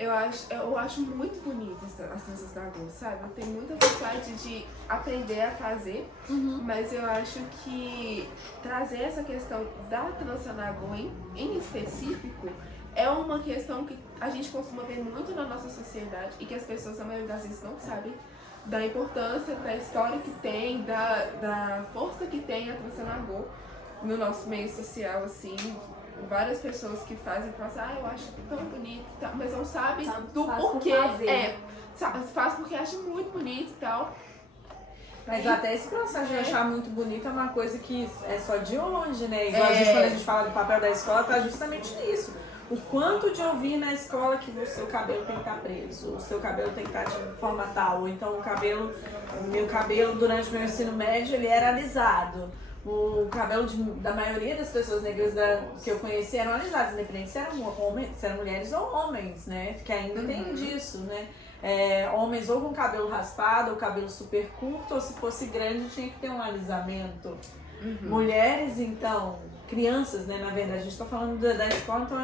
eu acho muito bonito as tranças Nagô, sabe? Eu tenho muita vontade de aprender a fazer, mas eu acho que trazer essa questão da Trança Nagô em específico é uma questão que a gente costuma ver muito na nossa sociedade e que as pessoas, a maioria das vezes, não sabem da importância, da história que tem, da força que tem a Trança Nagô no nosso meio social, assim. Várias pessoas que fazem, falam assim, eu acho tão bonito, mas não sabem do porquê. Faz porque acha muito bonito e tal. Mas até esse processo de achar muito bonito é uma coisa que é só de hoje, né? Igual quando a gente fala do papel da escola, tá justamente nisso. O quanto de ouvir na escola que o seu cabelo tem que estar preso, o seu cabelo tem que estar de forma tal, ou então o meu cabelo durante o meu ensino médio ele era alisado. O cabelo da maioria das pessoas negras que eu conheci eram alisados, independente se eram mulheres ou homens, né? Que ainda tem disso, né? Homens ou com cabelo raspado, ou cabelo super curto, ou se fosse grande tinha que ter um alisamento. Mulheres, então, crianças, né, na verdade, a gente está falando da escola, então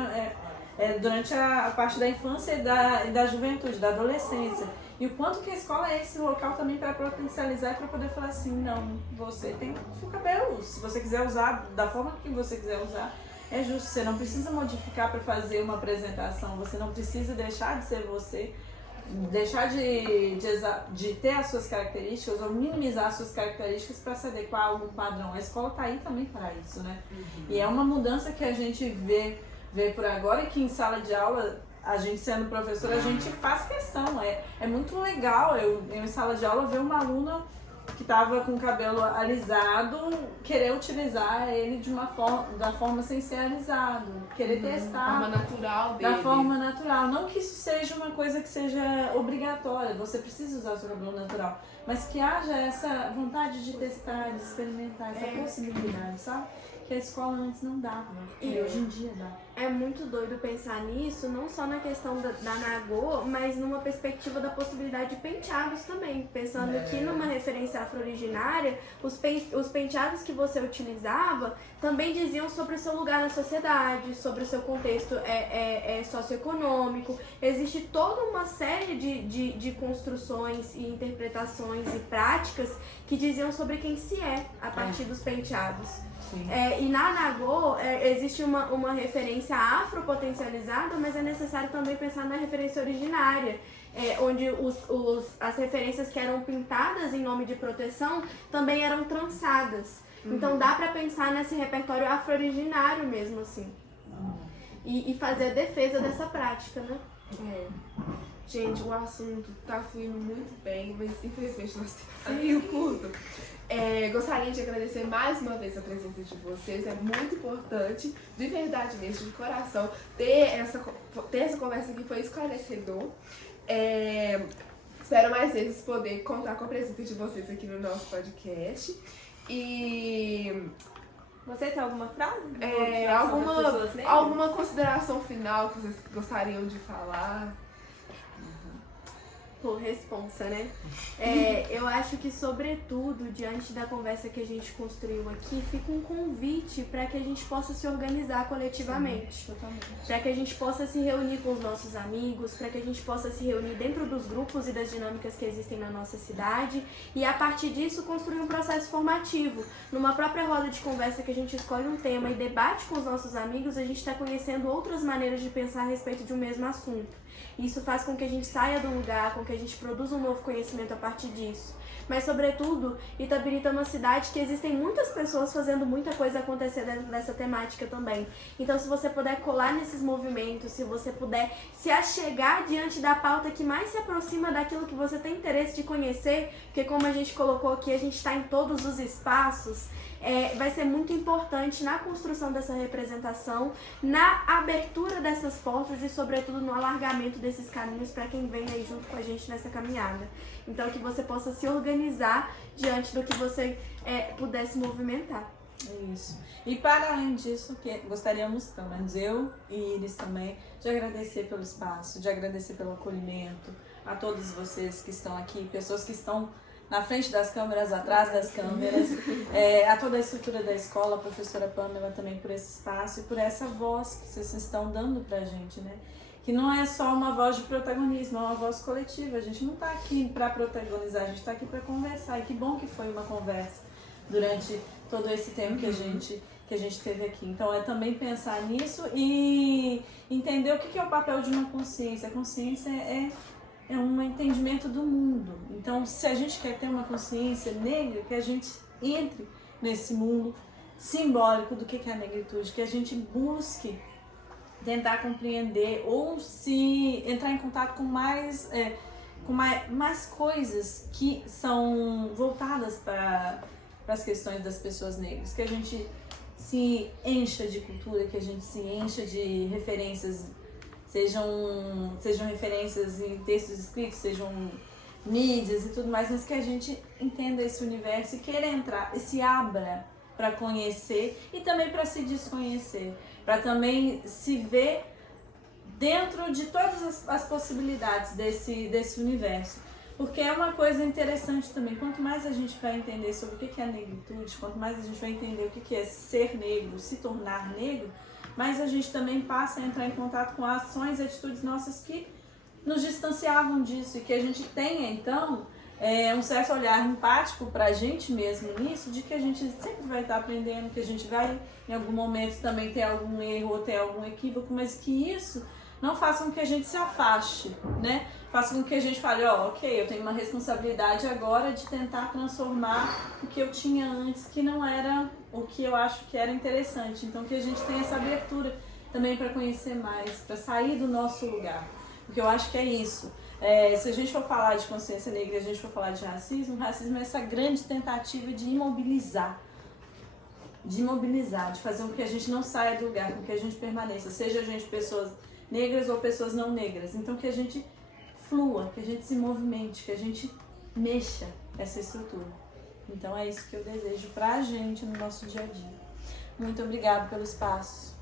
durante a parte da infância e da juventude, da adolescência. E o quanto que a escola é esse local também para potencializar e para poder falar assim, não, você tem o seu cabelo, se você quiser usar da forma que você quiser usar, é justo, você não precisa modificar para fazer uma apresentação, você não precisa deixar de ser você, deixar de ter as suas características ou minimizar as suas características para se adequar a algum padrão. A escola está aí também para isso, né? E é uma mudança que a gente vê por agora e que em sala de aula, a gente sendo professora, a gente faz questão. É muito legal eu em sala de aula ver uma aluna que estava com o cabelo alisado, querer utilizar ele da forma sem ser alisado, querer testar. Da forma natural dele. Da forma natural. Não que isso seja uma coisa que seja obrigatória, você precisa usar o seu cabelo natural, mas que haja essa vontade de testar, de experimentar, essa possibilidade, sabe? Que a escola antes não dava, e hoje em dia dá. É muito doido pensar nisso, não só na questão da Nagô, mas numa perspectiva da possibilidade de penteados também. Pensando que numa referência afro-originária, os penteados que você utilizava também diziam sobre o seu lugar na sociedade, sobre o seu contexto socioeconômico. Existe toda uma série de construções e interpretações e práticas que diziam sobre quem se é a partir dos penteados. E na Nagô existe uma referência afropotencializada, mas é necessário também pensar na referência originária, onde as referências que eram pintadas em nome de proteção também eram trançadas. Então dá pra pensar nesse repertório afro-originário mesmo, assim. e fazer a defesa dessa prática, né? Gente, o assunto tá fluindo muito bem, mas infelizmente nós temos meio curto. Gostaria de agradecer mais uma vez a presença de vocês, é muito importante, de verdade mesmo, de coração, ter essa conversa que foi esclarecedor. Espero mais vezes poder contar com a presença de vocês aqui no nosso podcast. E Você tem alguma frase? Alguma consideração final que vocês gostariam de falar? Por responsa, né? Eu acho que, sobretudo, diante da conversa que a gente construiu aqui, fica um convite para que a gente possa se organizar coletivamente. Para que a gente possa se reunir com os nossos amigos, para que a gente possa se reunir dentro dos grupos e das dinâmicas que existem na nossa cidade e, a partir disso, construir um processo formativo. Numa própria roda de conversa que a gente escolhe um tema e debate com os nossos amigos, a gente está conhecendo outras maneiras de pensar a respeito de um mesmo assunto. Isso faz com que a gente saia do lugar, com que a gente produza um novo conhecimento a partir disso. Mas, sobretudo, Itabirito é uma cidade que existem muitas pessoas fazendo muita coisa acontecer dentro dessa temática também. Então, se você puder colar nesses movimentos, se você puder se achegar diante da pauta que mais se aproxima daquilo que você tem interesse de conhecer, porque, como a gente colocou aqui, a gente está em todos os espaços, vai ser muito importante na construção dessa representação, na abertura dessas portas e, sobretudo, no alargamento desses caminhos para quem vem aí junto com a gente nessa caminhada. Então, que você possa se organizar diante do que você pudesse movimentar. É isso. E para além disso, gostaríamos, pelo menos eu e Iris também, de agradecer pelo espaço, de agradecer pelo acolhimento, a todos vocês que estão aqui, pessoas que estão na frente das câmeras, atrás das câmeras, a toda a estrutura da escola, a professora Pamela também por esse espaço e por essa voz que vocês estão dando pra gente, né? Que não é só uma voz de protagonismo, é uma voz coletiva. A gente não tá aqui para protagonizar, a gente tá aqui para conversar. E que bom que foi uma conversa durante todo esse tempo que a gente teve aqui. Então é também pensar nisso e entender o que é o papel de uma consciência. A consciência é um entendimento do mundo. Então, se a gente quer ter uma consciência negra, que a gente entre nesse mundo simbólico do que é a negritude, que a gente busque tentar compreender ou se entrar em contato com mais coisas que são voltadas para as questões das pessoas negras, que a gente se encha de cultura, que a gente se encha de referências, sejam referências em textos escritos, sejam mídias e tudo mais, mas que a gente entenda esse universo e queira entrar e se abra para conhecer e também para se desconhecer, para também se ver dentro de todas as possibilidades desse universo. Porque é uma coisa interessante também, quanto mais a gente vai entender sobre o que é a negritude, quanto mais a gente vai entender o que é ser negro, se tornar negro, mas a gente também passa a entrar em contato com ações e atitudes nossas que nos distanciavam disso e que a gente tenha, então, um certo olhar empático para a gente mesmo nisso, de que a gente sempre vai estar aprendendo, que a gente vai, em algum momento, também ter algum erro ou ter algum equívoco, mas que isso não faça com que a gente se afaste, né? Faça com que a gente fale, ok, eu tenho uma responsabilidade agora de tentar transformar o que eu tinha antes, que não era o que eu acho que era interessante. Então, que a gente tenha essa abertura também para conhecer mais, para sair do nosso lugar. Porque eu acho que é isso. Se a gente for falar de consciência negra e a gente for falar de racismo, o racismo é essa grande tentativa de imobilizar, de fazer com que a gente não saia do lugar, com que a gente permaneça, seja a gente pessoas negras ou pessoas não negras. Então, que a gente flua, que a gente se movimente, que a gente mexa essa estrutura. Então, é isso que eu desejo pra gente no nosso dia a dia. Muito obrigada pelo espaço.